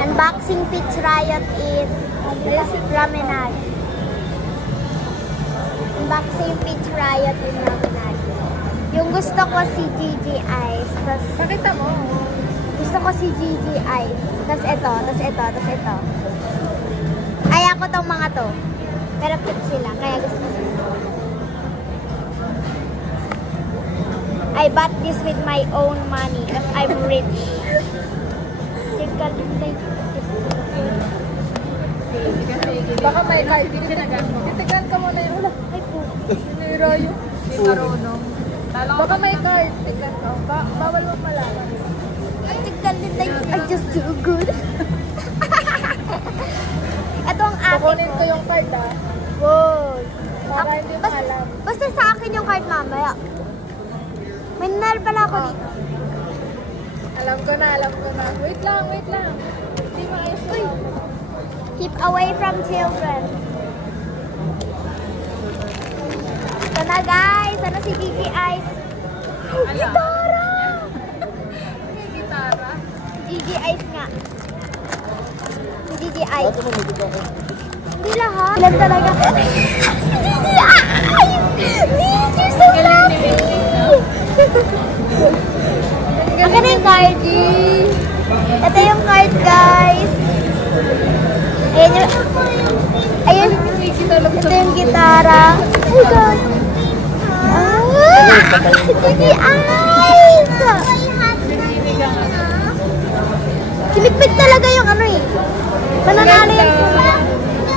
Unboxing Peach Riot in Ramenad. Unboxing Peach Riot in Ramenad. Yung gusto ko si Gigi Ice. Pakita mo. Gusto ko si Gigi Ice. Tapos ito, tapos ito, tapos ito. Ayaw ko tong mga to. Pero cute sila, kaya gusto ko sila. I bought this with my own money because I'm rich. Baka may kahit titigan ka muna yung ulan. Ay po. Sinira yung marunong. Baka may card. Tignan ka. Bawal mo malaman. I'm just too good. Ito ang akin. Kukunin ko yung card ah. Wow. Para hindi mo alam. Basta sa akin yung card mamaya. May nanalo pala ako dito. Alam ko na, alam ko na. Wait lang, wait lang. Hindi maayos yun. Keep away from children. Ito na guys. Ano si Gigi Ice? Gitara! May gitara? Gigi Ice nga. Si Gigi Ice. Hindi lahat. Ilan talaga? Gigi Ice! You're so lucky! Ako na yung card. Ito yung card guys. Ayan yung... Ayan. Ito yung gitara. Oh my God. Gigi Ice! Sinikpik talaga yung ano eh. Mananalo yung sila.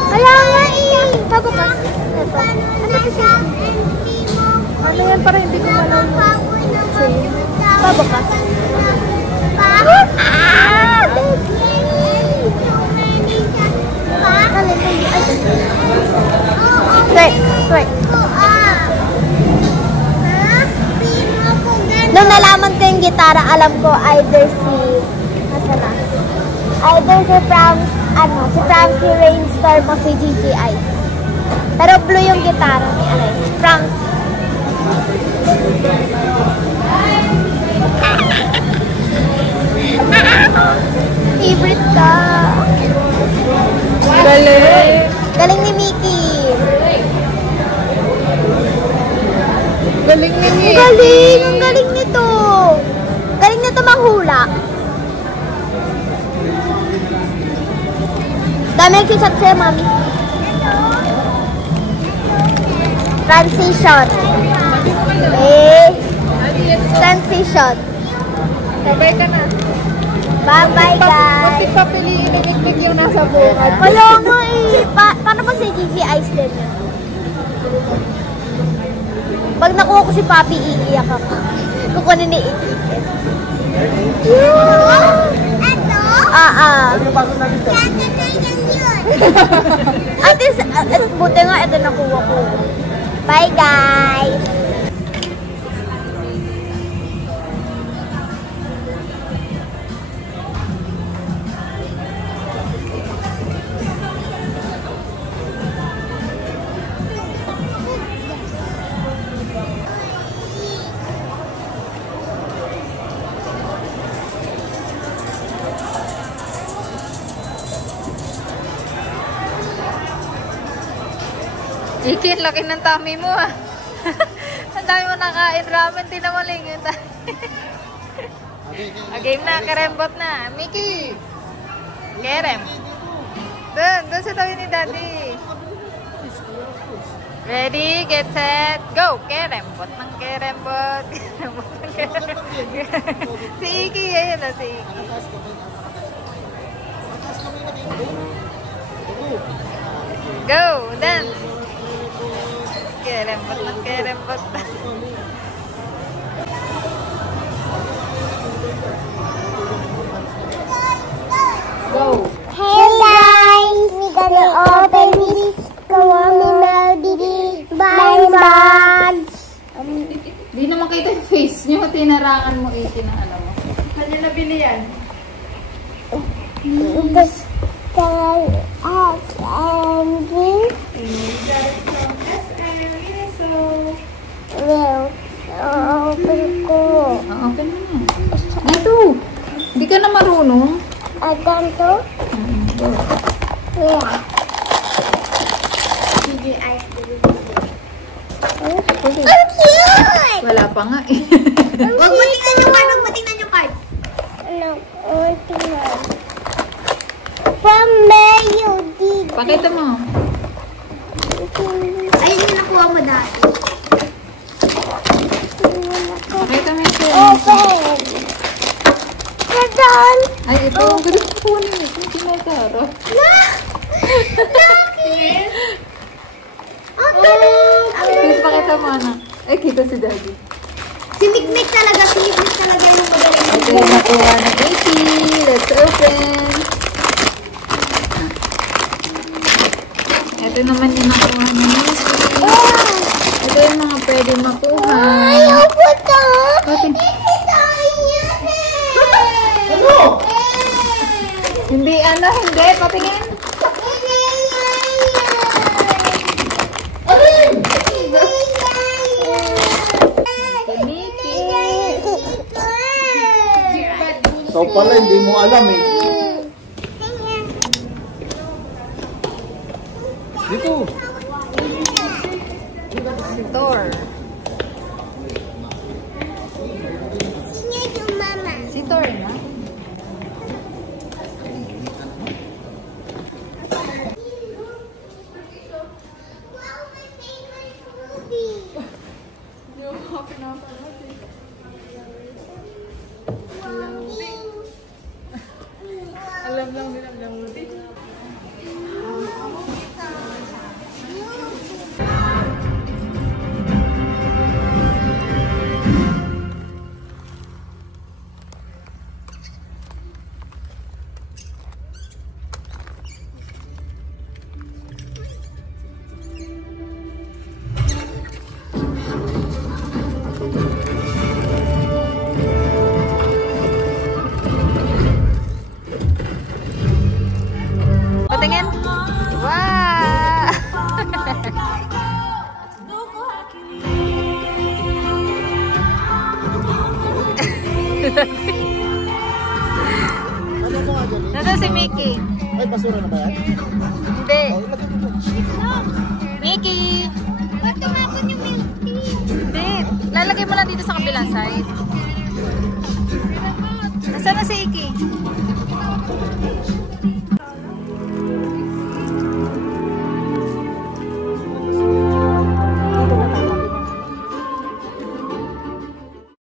Kaya nga eh. Babo ka. Ano yan para hindi ko malaw mo? Babo ka. Wait, wait. Nung nalaman ko yung gitara, alam ko either si... Nasa na? Either si Frankie Rainstorm o si Gigi Ice. Pero blue yung gitara ni Frank. Favorite ka. Galing. Galing ni Mickey. Galing ni Mickey. Galing! Ang galing nito. Galing nito manghula. Dami nagsisat sa'yo, mami. Transition. Transition. Babay ka na. Bye-bye, guys. Pati papiliin ni Nick yung nasa buhat. Kaya nga eh. Paano ba si Gigi Ice din? Pag nakuha ko si Papi, iiyak ako. Kukunin ni Iki. Ito? At least, buti nga ito nakuha ko. Bye, guys. Iki, laki ng tummy mo ah. Ang dami mo nakain ramen, tinamuling yun. Game na, karembot na. Mickey! Kerem. Doon sa tabi ni Daddy. Ready, get set, go! Kerembot ng kerembot. Si Iki, ayun na si Iki. Go, dance! Kerembot ng kerembot. Go! Hey guys! We're gonna open this Kawami Melody bags. Di naman kita yung face nyo. Tinarangan mo Iki na ano mo. Saan nyo nabili yan? Open ko. Open mo na. Ito. Hindi ka na marunong. Ganto? Yeah. CGI. Ang cute! Wala pa nga eh. Huwag mo tingnan yung card. Huwag mo tingnan yung card. Ano? Huwag tingnan. From Mayo did. Pakita mo. Ayun yung nakuha mo dati. Pakita mo yung Open! Kadon! Ay, ito. Ang galing po niyo. Ito yung tinatara. Please, pakita mo, anak. Ay, kita si Daddy. Si Mikmik talaga. Si Mikmik talaga yung magaling. Ito yung nakuha ng Iki. Let's open. Ito naman yung nakuha ng Iki. Ito yung mga pwede makuha. Ayaw po to! Bakit? Hindi, ano, hindi. Patingin. So pala, hindi mo alam eh. Dito. Si Thor. Si Thor na. Alam lang din ang movie. Patingin. Wow! Ano mo nga dyan? Nandun si Mickey. Ay, basura na ba yan? Hindi. Mickey! Ba't tumapon yung milk tea? Hindi. Lalagay mo lang dito sa kabilang side. Nasaan na si Iki?